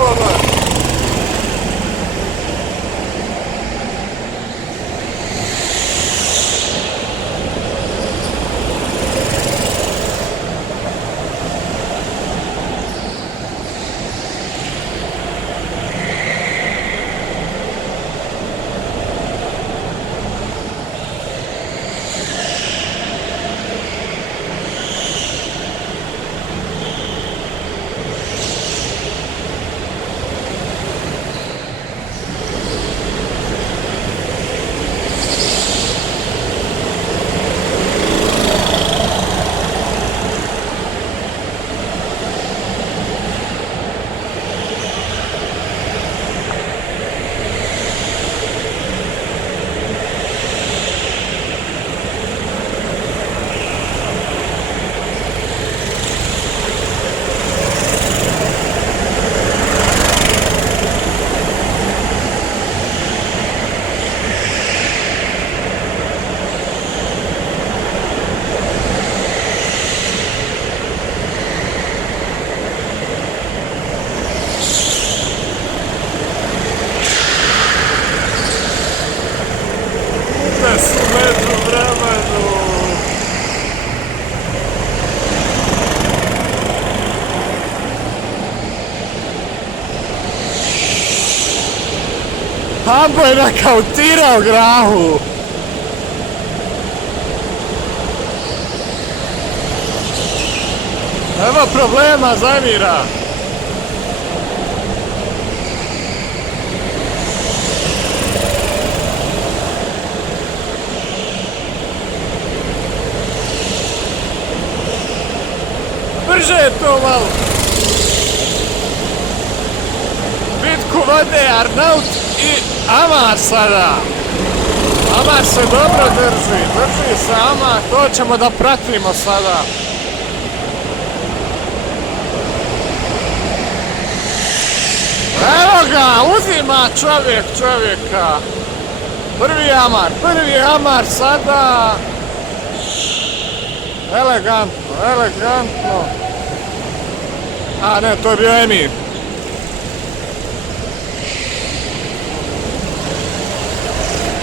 pogled. Hambo je nakautirao Grahu. Nema problema, zamira. Brže je to malo. Bitku vode Arnaut i Amar sada. Amar se dobro drži se Amar, to ćemo da pratimo sada. Evo ga, uzima čovjeka. Prvi Amar sada. Elegantno. A ne, to je bio Emir.